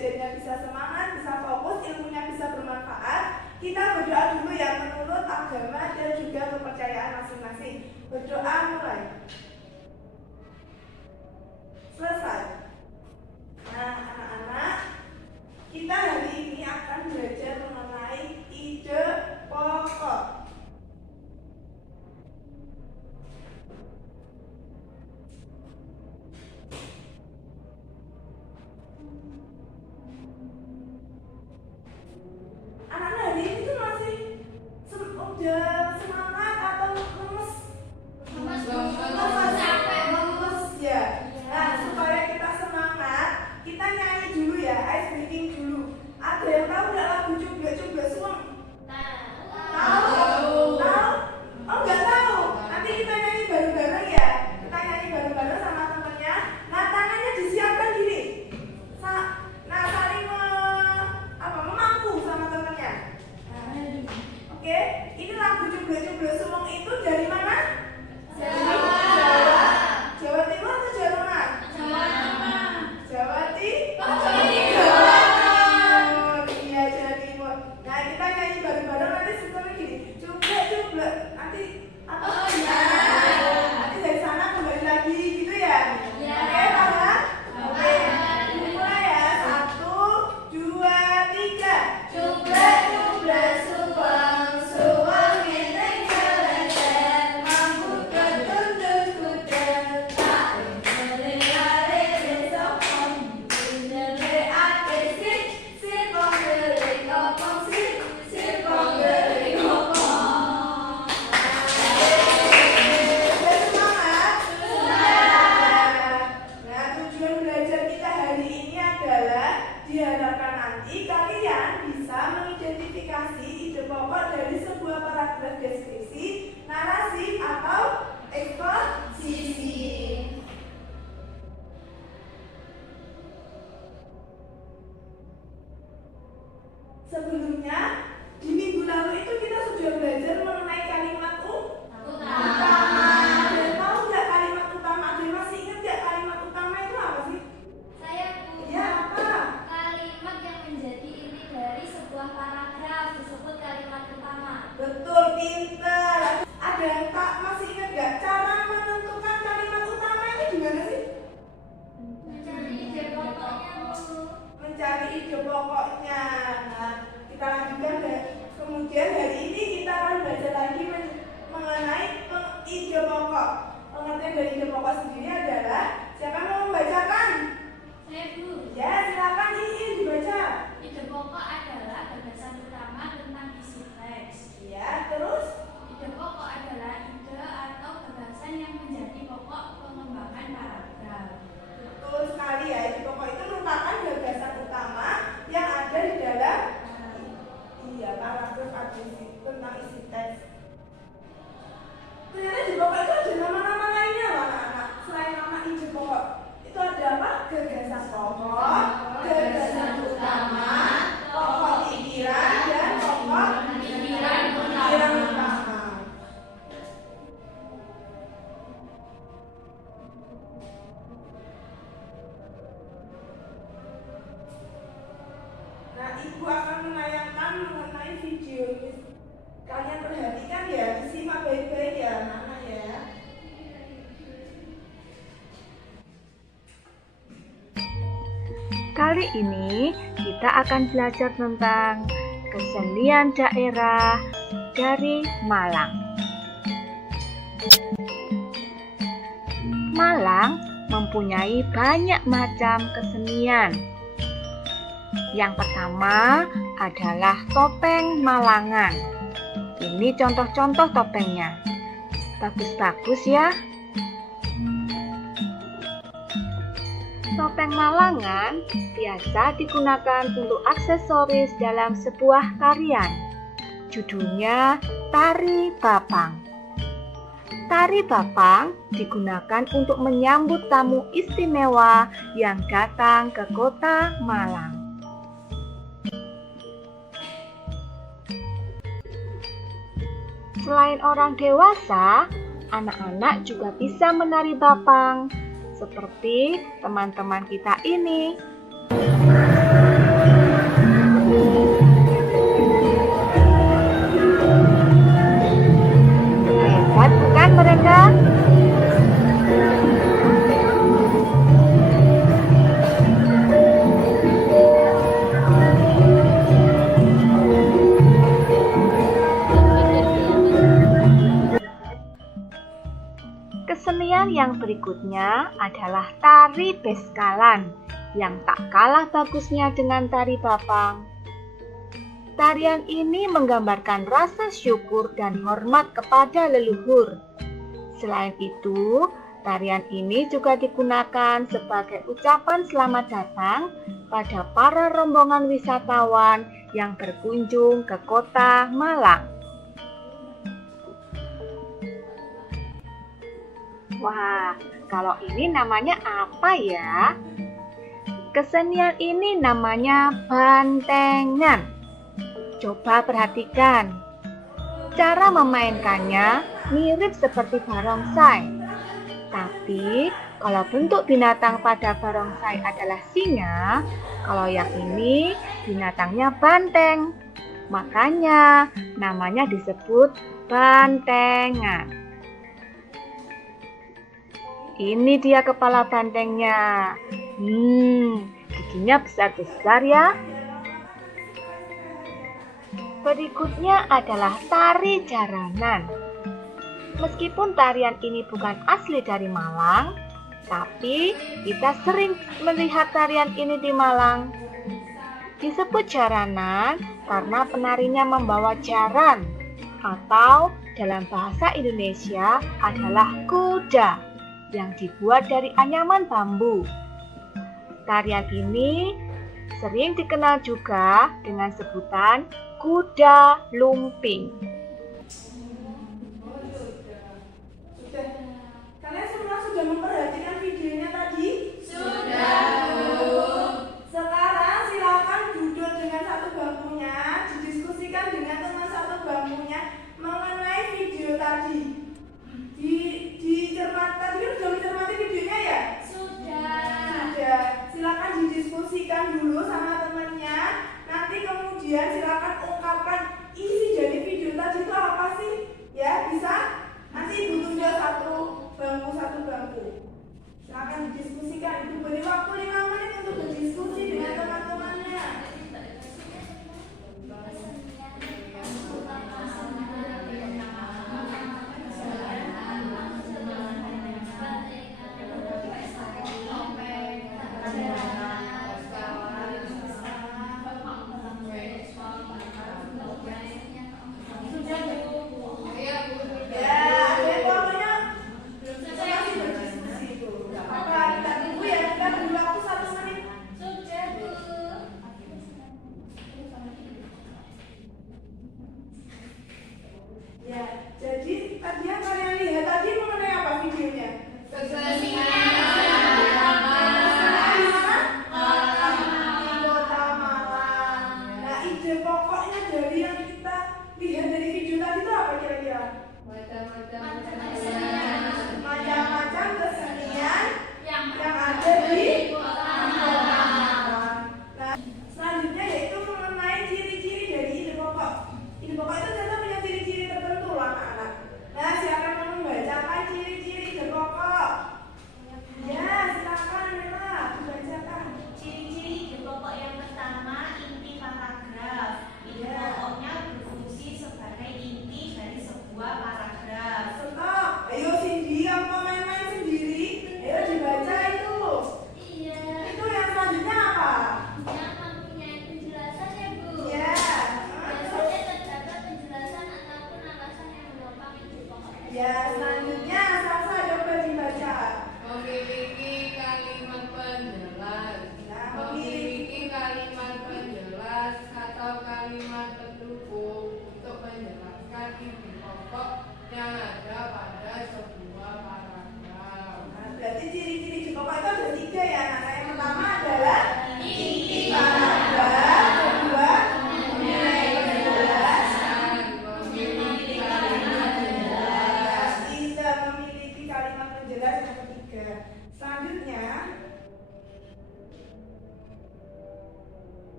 belajarnya bisa semangat, bisa fokus, ilmunya bisa bermanfaat, kita berdoa dulu ya menurut agama dan juga kepercayaan masing-masing. Berdoa mulai. Selesai. Nah, anak-anak, kita hari ini akan belajar mengenai ide pokok. Anak-anak hari ini tuh masih udah semangat atau lemes? Lemes ya. Nah, supaya kita semangat, kita nyanyi dulu ya, ice breaking dulu. Ada yang tahu nggak lagu Coba-Coba Suam? Tahu? Oh, nggak tahu. Nanti kita nyanyi bareng-bareng ya. Kita nyanyi bareng-bareng sama temennya. Nah, tangannya disiapkan gini. Nah, saling memangku sama temennya. Oke, ini lagu Coba-Coba Suam itu dari mana? Jawa Timur atau Jawa Tengah? Jawa Timur. Iya, Jawa Timur. Nah, kita nyanyi bareng-bareng nanti sistemnya gini. Coba. Nanti apa? Nanti dari sana kembali lagi gitu ya. Oke, paham? Oke. Mulai ya. 1, 2, 3. Coba suam ngenteng jalan-jalan, mampu ketuntut kuda, tak lere sopong, lere ate sipong lere kopong sipong lere kopong. Semangat? Nah, tujuan belajar kita hari ini adalah diharapkan nanti kalian bisa mengidentifikasi ide pokok dari sebuah paragraf deskripsi, narasi, atau eksposisi. Sebelumnya, di minggu lalu itu kita sudah belajar mengenai kalimat utama. Dan tahu nggak kalimat utama? Ada yang masih ingat nggak kalimat utama itu apa sih? Ya, apa? Kalimat yang menjadi inti dari sebuah paragraf disebut kalimat utama. Betul, pintar. Ada yang tak masih ingat nggak cara menentukan kalimat utama itu gimana sih? Mencari ide pokoknya dulu. Mencari ide pokoknya. Nah, kita lanjutkan deh. Kemudian hari ini kita akan belajar lagi mengenai ide pokok. Pengertian dari ide pokok sendiri adalah, siapa yang mau membacakan? Saya dulu. Ya, silakan Iin dibaca. Ide pokok adalah gagasan utama tentang isi teks. Ya, terus? Ide pokok adalah ide atau gagasan yang menjadi pokok pengembangan paragraf. Betul sekali ya, ide pokok itu merupakan gagasan utama yang ada di dalam paragraf tentang isi teks. Ternyata ide pokok itu ada nama-nama lainnya loh anak-anak. Selain nama ide pokok, itu ada apa? Gagasan pokok, gagasan utama, pokok pikiran, dan pokok pikiran utama. Nah, Ibu akan menayangkan mengenai video ini. Kalian perhatikan ya, disimak baik-baik ya anak-anak ya. Kali ini kita akan belajar tentang kesenian daerah dari Malang. Malang mempunyai banyak macam kesenian. Yang pertama adalah topeng Malangan. Ini contoh-contoh topengnya. Bagus-bagus ya. Topeng Malangan biasa digunakan untuk aksesoris dalam sebuah tarian. Judulnya Tari Bapang. Tari Bapang digunakan untuk menyambut tamu istimewa yang datang ke kota Malang. Selain orang dewasa, anak-anak juga bisa menari bapang, seperti teman-teman kita ini. mereka? Kesenian yang berikutnya adalah tari beskalan yang tak kalah bagusnya dengan tari bapang. Tarian ini menggambarkan rasa syukur dan hormat kepada leluhur. Selain itu, tarian ini juga digunakan sebagai ucapan selamat datang pada para rombongan wisatawan yang berkunjung ke kota Malang. Wah, kalau ini namanya apa ya? Kesenian ini namanya bantengan. Coba perhatikan. Cara memainkannya mirip seperti barongsai. Tapi, kalau bentuk binatang pada barongsai adalah singa, kalau yang ini binatangnya banteng. Makanya namanya disebut bantengan. Ini dia kepala bantengnya. Giginya besar-besar ya. Berikutnya adalah tari jaranan. Meskipun tarian ini bukan asli dari Malang, tapi kita sering melihat tarian ini di Malang. Disebut jaranan karena penarinya membawa jaran, atau dalam bahasa Indonesia adalah kuda yang dibuat dari anyaman bambu. Tarian ini sering dikenal juga dengan sebutan kuda lumping. Kalian semua sudah memperhatikan videonya tadi? Sudah, Bu. Sekarang silakan duduk dengan satu bangkunya, didiskusikan dengan teman satu bangkunya mengenai video tadi. Tadi kan sudah mencermati videonya ya? Sudah. Silakan didiskusikan dulu sama temannya. Nanti kemudian silakan ungkapkan isi dari video tadi itu apa sih? Ya, bisa? Nanti Ibu tunda satu bangku. Silakan didiskusikan. Ibu beri waktu 5 menit untuk berdiskusi dengan teman-temannya. Jadi tadi yang kalian lihat tadi mengenai apa videonya? Kesenian.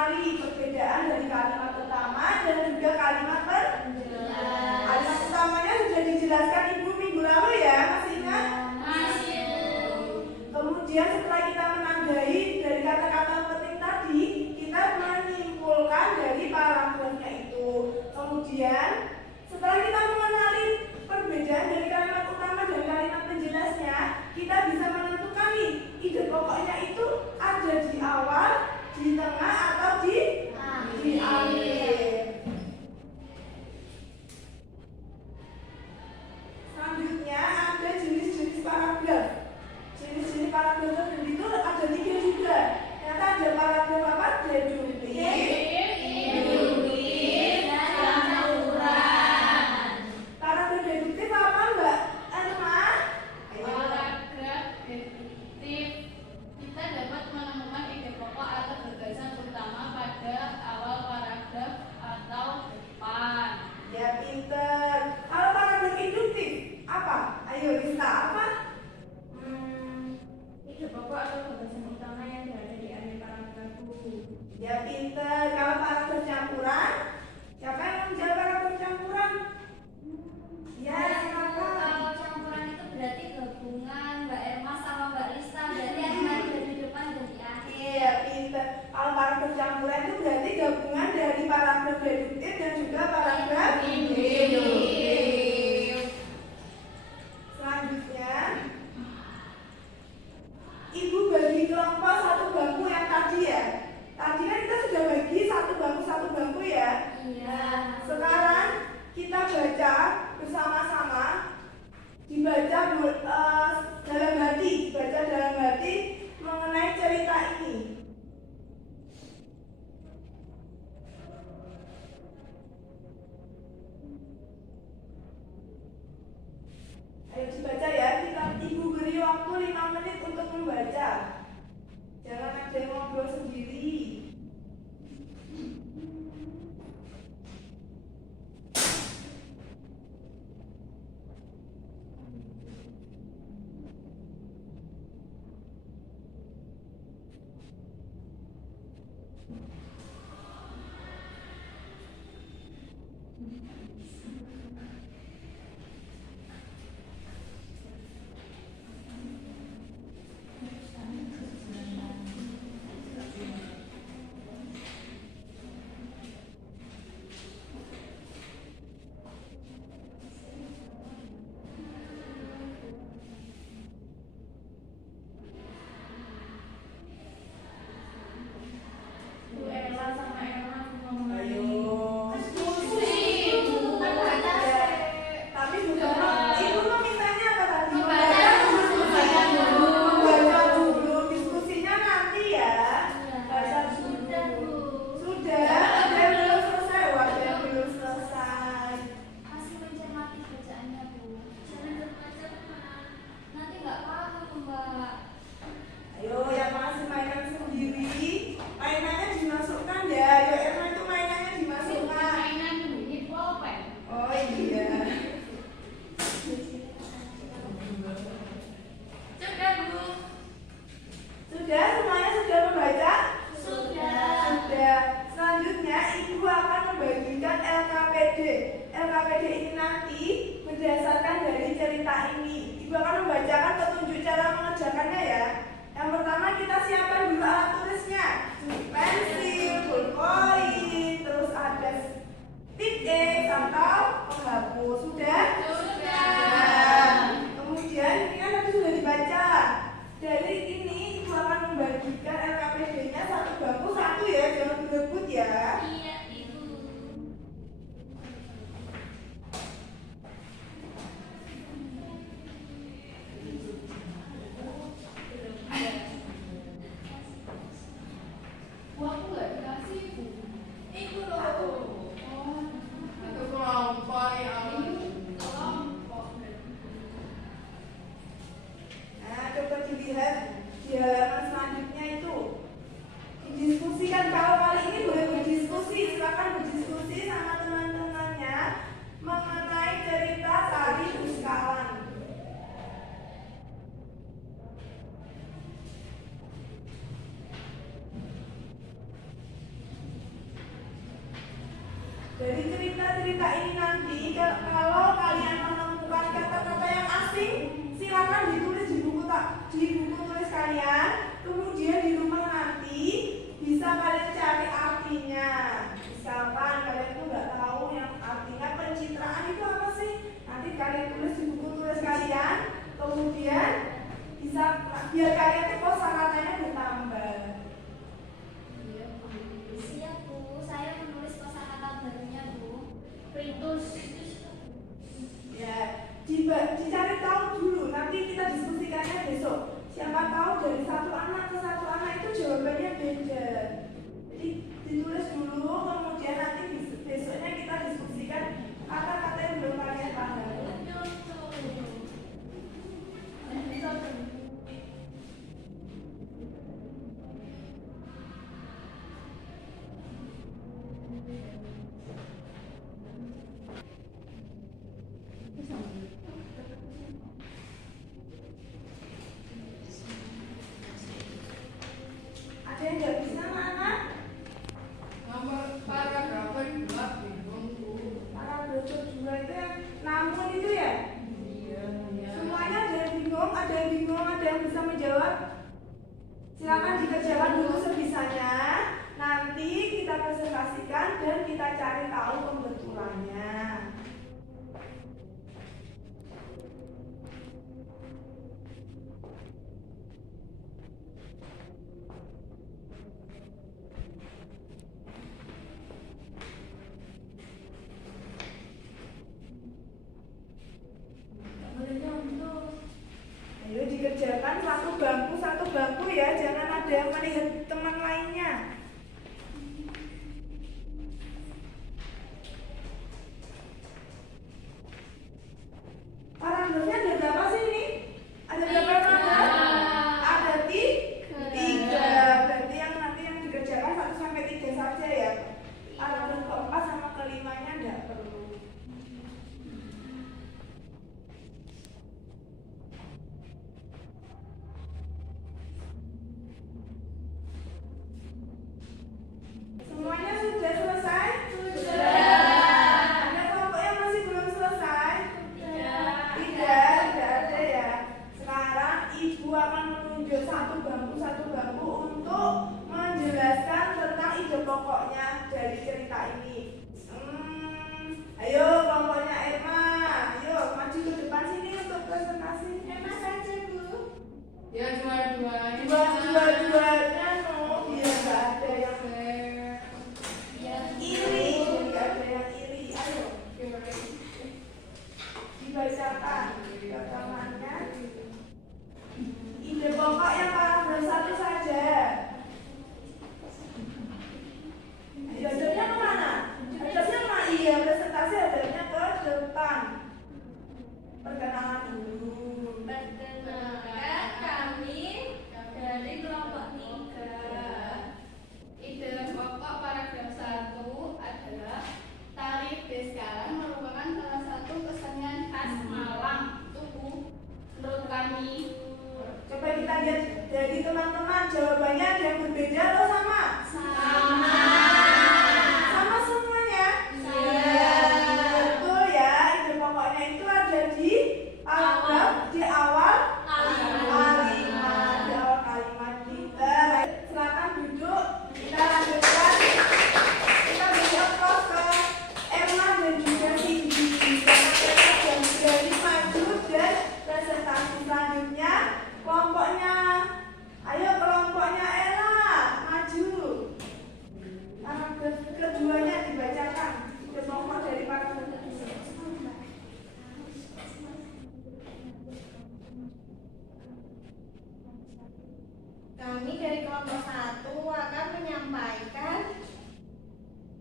mengenali perbedaan dari kalimat pertama dan juga kalimat penjelas. Kalimat utamanya sudah dijelaskan Ibu minggu lalu ya, masih ingat? Masih. Kemudian setelah kita menandai dari kata-kata penting tadi, kita menyimpulkan dari paragrafnya itu. Kemudian setelah kita mengenali perbedaan dari kalimat utama dan kalimat penjelasnya, kita bisa menentukan nih ide pokoknya itu ada di awal, di tengah atau di akhir. Selanjutnya ada jenis-jenis paragraf. Jenis-jenis paragraf itu ada 3 juga. Ternyata ada paragraf apa? Deduktif, paragraf deduktif apa Mbak Elma? Paragraf deduktif kita dapat menemukan ide pokok atau gagasan utama pada awal paragraf atau depan. Ya pinter. Kalau paragraf induktif apa? Ayo Rista apa? Ide pokok atau gagasan utama yang berada di akhir paragraf buku. Ya pinter. Kalau paragraf campuran, siapa yang menjawab paragraf campuran? Ya, silakan. Kalau campuran itu berarti gabungan Mbak Erma sama Mbak Rista, berarti ada di depan dan di akhir. Ya pinter. Kalau paragraf campuran itu berarti gabungan dari paragraf deduktif dan juga paragraf induktif. Selanjutnya, Ibu bagi kelompok satu bangku yang tadi ya. Tadi kan kita sudah bagi satu bangku ya. Iya. Sekarang kita baca bersama-sama, dibaca dalam hati mengenai cerita ini. Ayo dibaca ya, Ibu beri waktu 5 menit untuk membaca. Jangan ada yang ngobrol sendiri. Bu Ella sama Erma ngomong. Ayo. LKPD ini nanti berdasarkan dari cerita ini. Ibu akan membacakan petunjuk cara mengerjakannya ya. Yang pertama kita siapkan dulu alat tulisnya, pensil, pulpoin, terus ada tip X atau penghapus. Sudah? Sudah. Kemudian ini kan tadi sudah dibaca. Dari ini ibu akan membagikan LKPD-nya satu bangku satu ya, jangan berebut ya. Iya, Ibu. Aku nggak dikasih, Ibu. Ibu loh. Oh, Itu kelompok ya. kelompok. Nah, coba dilihat di halaman selanjutnya itu. Didiskusikan, kalau kali ini boleh berdiskusi, silakan berdiskusi sama teman-temannya mengenai cerita Tari Buskalan. cerita ini nanti, kalau kalian menemukan kata-kata yang asing, silakan ditulis di buku tulis kalian. Kemudian di rumah nanti bisa kalian cari artinya. Misalkan kalian tuh nggak tahu yang artinya pencitraan itu apa sih, nanti kalian tulis di buku tulis kalian. Kemudian bisa biar kalian tuh kosakatanya bertambah. Siap Bu, saya menulis kosakata barunya Bu. Printus. Ya, dicari tahu dulu, nanti kita diskusikannya besok. Siapa tahu dari satu anak ke satu anak itu jawabannya beda. Jadi ditulis dulu, kemudian nanti besoknya kita diskusikan kata-kata yang belum kalian paham. Ada yang nggak bisa mana? Paragraf 2 bingung Bu. Paragraf 2 itu yang namun itu ya? Iya. Semuanya ada yang bingung, ada yang bisa menjawab. Silakan dikerjakan dulu sebisanya. Nanti kita presentasikan dan kita cari tahu pembetulannya. Ayo dikerjakan satu bangku ya, jangan ada yang melihat teman lainnya. Paragrafnya ada berapa sih ini? Ada berapa paragraf? Ada tiga. Berarti yang nanti yang dikerjakan 1 sampai 3 saja ya. Paragraf keempat sama kelimanya enggak perlu. Semuanya sudah selesai? Sudah. Ada kelompok yang masih belum selesai? Tidak ada ya. Sekarang Ibu akan menunjuk satu bangku untuk menjelaskan tentang ide pokoknya dari cerita ini. Ayo kelompoknya Emma, ayo maju ke depan sini untuk presentasi. Emma saja Bu. Ya dua-duanya. Dua-duanya no, biar nggak ada yang iri, nggak ada yang iri. Ayo dibacakan rekamannya. Ide pokok yang paragraf 1 saja. Ayo hadapnya kemana? Hadapnya kemana? Iya, presentasi hadapnya ke depan. Perkenalan dulu. Perkenalkan kami dari kelompok 3. Ide pokok paragraf 1 adalah tari beskalan merupakan salah satu kesenian khas Malang. Itu Bu, menurut kami. Coba kita lihat dari teman-teman, jawabannya ada yang berbeda atau sama? Sama. Sama semuanya? Iya. Betul ya, ide pokoknya itu ada di paragraf di awal kalimat. Di awal kalimat kita. Silakan duduk, kita lanjutkan. Kita besok terus ke Emma dan juga Cindy. Karena mereka dari maju dan presentasi selanjutnya kelompoknya. Ayo kelompoknya Ella, maju. Paragraf keduanya dibacakan. Ide pokok dari paragraf kedua. Kami dari kelompok 1 akan menyampaikan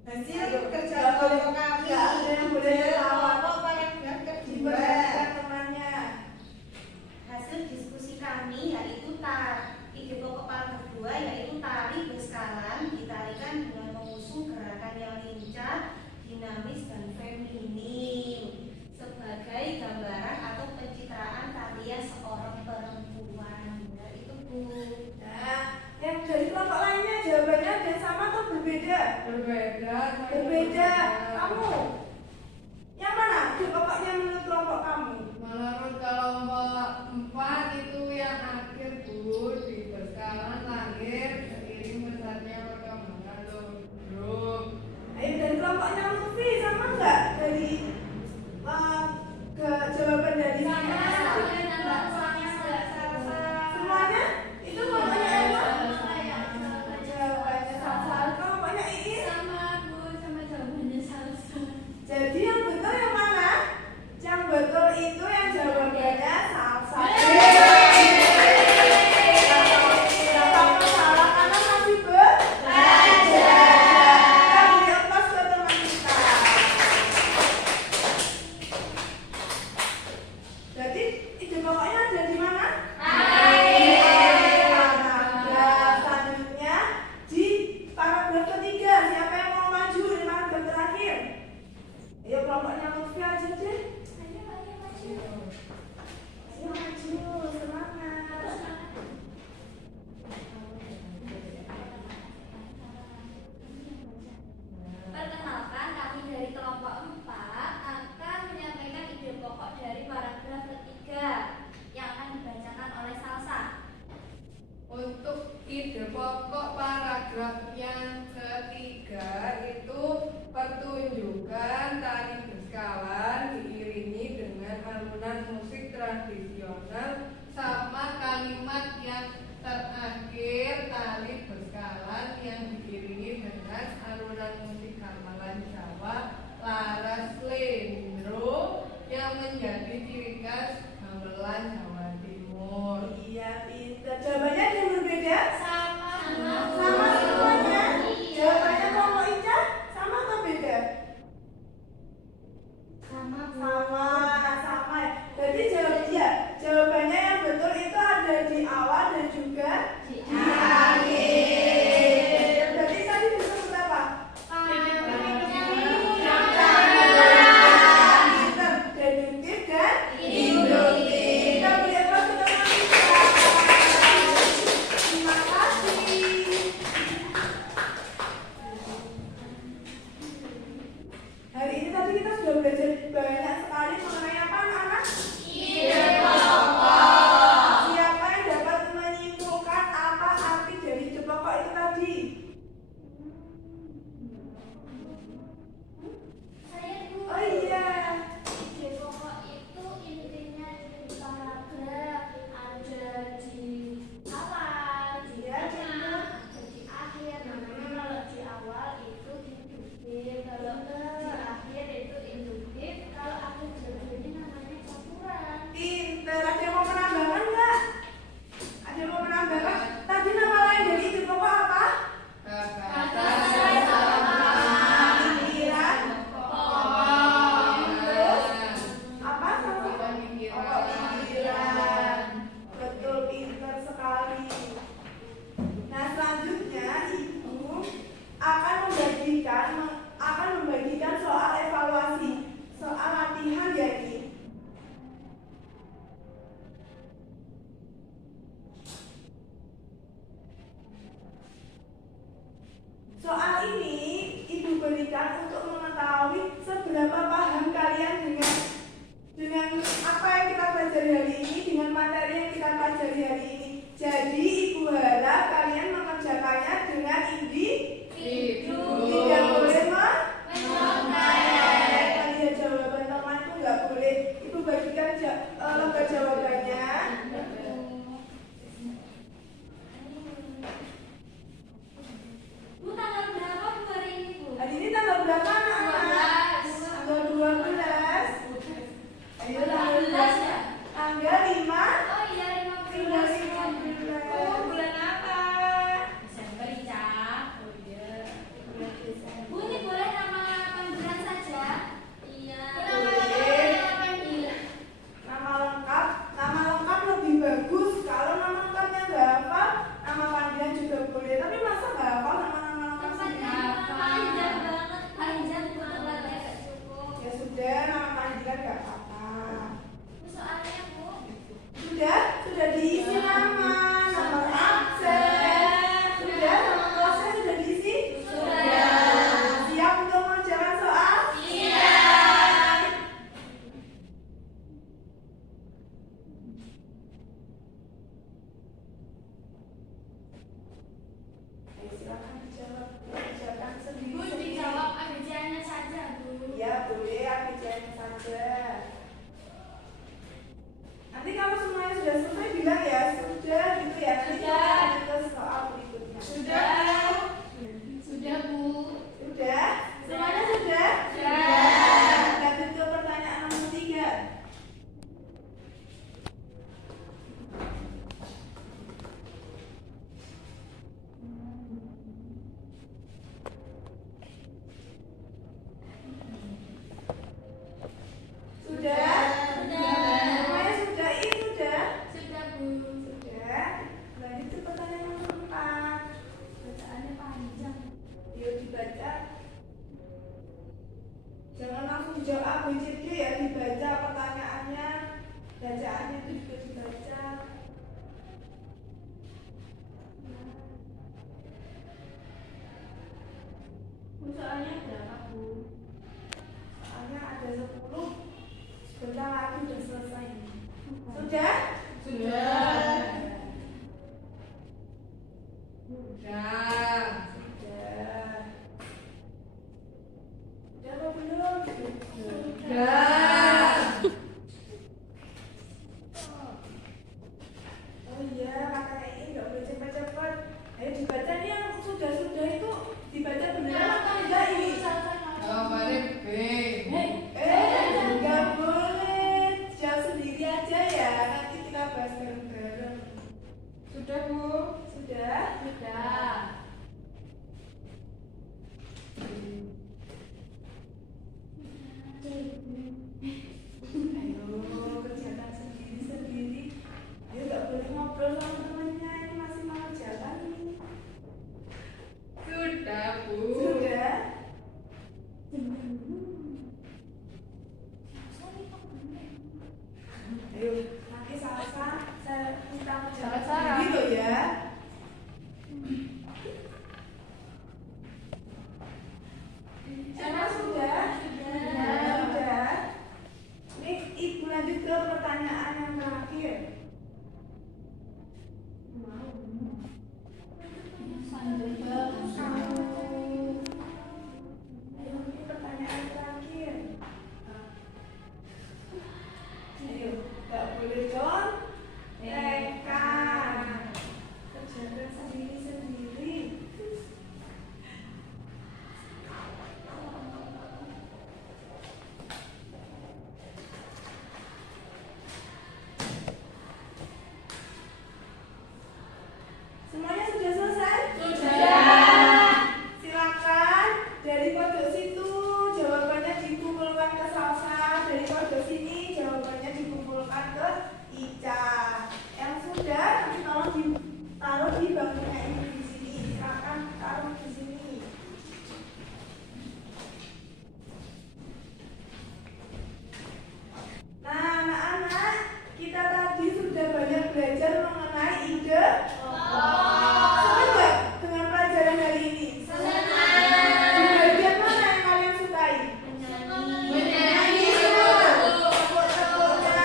hasil Ayo, kerja nggak boleh- kelompok kami. nggak ada yang boleh Dari ketawa. kelompok paragraf kedua. Diperhatikan temannya. Hasil diskusi kami yaitu ide pokok paragraf 2 yaitu tari beskalan ditarikan dengan mengusung gerakan yang lincah, dinamis dan feminin sebagai gambaran atau pencitraan tarian seorang perempuan. Nah, itu Bu. Nah, yang dari kelompok lainnya jawabannya ada yang sama atau berbeda? Berbeda. Berbeda. Kamu paragraf ketiga. Siapa yang mau maju di paragraf terakhir? Ayo kelompoknya Lutfi aja deh. Ayo maju. Ayo maju, semangat. Perkenalkan, kami dari kelompok 4 akan menyampaikan ide pokok dari paragraf ketiga yang akan dibacakan oleh Salsa. Untuk ide pokok paragraf yang ketiga itu pertunjukan tari beskalan diiringi dengan alunan musik tradisional sama kalimat yang terakhir tari beskalan yang diiringi dengan alunan musik gamelan Jawa laras lendro yang menjadi ciri khas gamelan Jawa Timur. Iya, pintar. Jawabannya ada yang berbeda? Sama Sama semuanya? Iya. Jawabannya kelompok Ica sama atau beda? Sama Bu. Sama. Jadi jawabannya yang betul itu ada di awal dan juga Di akhir. Berarti tadi disebut berapa? Pintar, deduktif dan induktif. Kita beri aplaus untuk Monica. Terima kasih. Hari ini tadi kita sudah belajar banyak sekali mengenai apa anak-anak? Siapa yang dapat menyimpulkan apa arti dari ide pokok itu tadi? Saya dulu. Oh iya. Ide pokok itu intinya di paragraf, ada di awal, di Iya, tengah, ada di akhir. Namanya kalau di awal itu induktif, kalau di akhir itu induktif, kalau akhir jawabannya namanya campuran. Pinter. Ada yang mau menambahkan nggak? Ada yang mau menambahkan? Tadi nama lain dari ide pokok apa? Pikiran. Terus apa? Pokok pikiran. Betul, pinter sekali. Nah, selanjutnya Ibu akan membagikan soal evaluasi, soal latihan ya ini. Soal ini Ibu berikan untuk mengetahui seberapa paham kalian dengan apa yang kita pelajari hari ini, dengan materi yang kita pelajari hari ini. Jadi Ibu harap kalian mengerjakannya dengan individu. Tidak boleh lihat jawaban teman itu nggak boleh. Ibu bagikan lembar jawabannya. Bu, tanggal berapa Bu hari ini, Bu? Hari ini tanggal berapa anak-anak? 12. Tanggal 12. Soalnya ada 10, sebentar lagi udah selesai. Sudah? Sudah. Sudah. Udah apa belum? Sudah. Oh iya, kakak ini nggak boleh cepat-cepat. Ayo dibaca nih yang sudah-sudah itu dibaca beneran atau enggak ini? Jawabannya B. Nggak boleh. Jawab sendiri aja ya. Nanti kita bahas bareng-bareng. Sudah Bu? Sudah? Sudah. Ayo kerjakan sendiri-sendiri. Ayo nggak boleh ngobrol sama temennya. Ini masih mau jalan nih. Sudah, Bu. Sudah? Ayo, nanti Salsa saya minta menjawab Salsa. sendiri loh ya. Semua sudah? Sudah. Ini Ibu lanjut ke pertanyaan yang terakhir. Ayo, ini pertanyaan terakhir. Ayo, nggak boleh dong. Tekan. Kerjakan sendiri-sendiri. Semuanya sudah selesai? Sudah. Silakan dari pojok situ jawabannya dikumpulkan ke Salsa, dari pojok sini jawabannya dikumpulkan ke Ica. Yang sudah nanti tolong ditaruh di bangkunya ini di sini. Silakan taruh di sini. Nah, anak-anak, kita tadi sudah banyak belajar mengenai ide. Senang nggak dengan pelajaran hari ini? Di bagian mana yang kalian sukai? Menyanyi, Bu. Tepuk-tepuknya.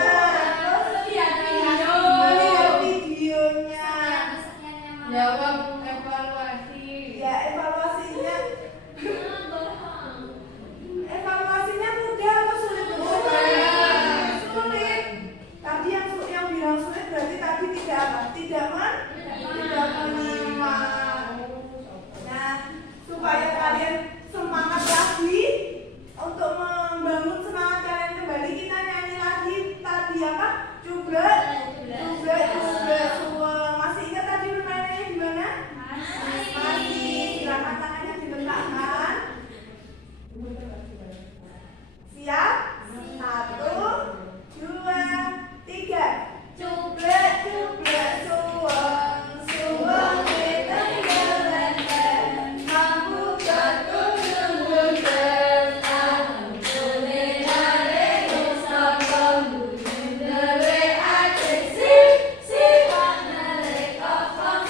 Terus Lihat video. melihat videonya. Jawab evaluasi. Ya, evaluasinya. Evaluasinya mudah atau sulit? Sulit. Tadi yang bilang sulit berarti tadi tidak apa? Tidak menyimak. Nah, supaya kalian semangat lagi untuk membangun semangat kalian kembali, kita nyanyi lagi tadi apa? Juga suweng. Masih ingat tadi permainannya gimana? Masih. Silakan tangannya diletakkan. Siap? 1, 2, 3. Cublek, cublek, suweng, suweng ditenggelengan, mampu ketunjung budetan, kulinare nusantara, nere aceh sipang nere kopong,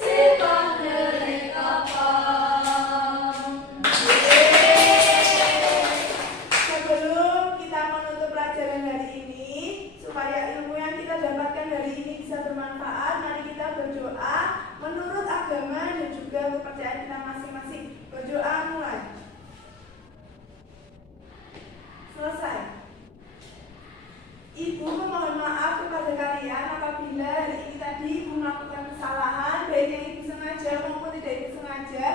sipang nere kopong. Sebelum kita menutup pelajaran hari ini, supaya ilmu yang kita dapatkan hari ini bisa bermanfaat, mari kita berdoa menurut agama dan juga kepercayaan kita masing-masing. Berdoa mulai. Selesai. Ibu memohon maaf kepada kalian apabila hari ini tadi Ibu melakukan kesalahan, baik yang Ibu sengaja maupun tidak Ibu sengaja.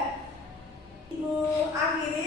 Ibu akhiri.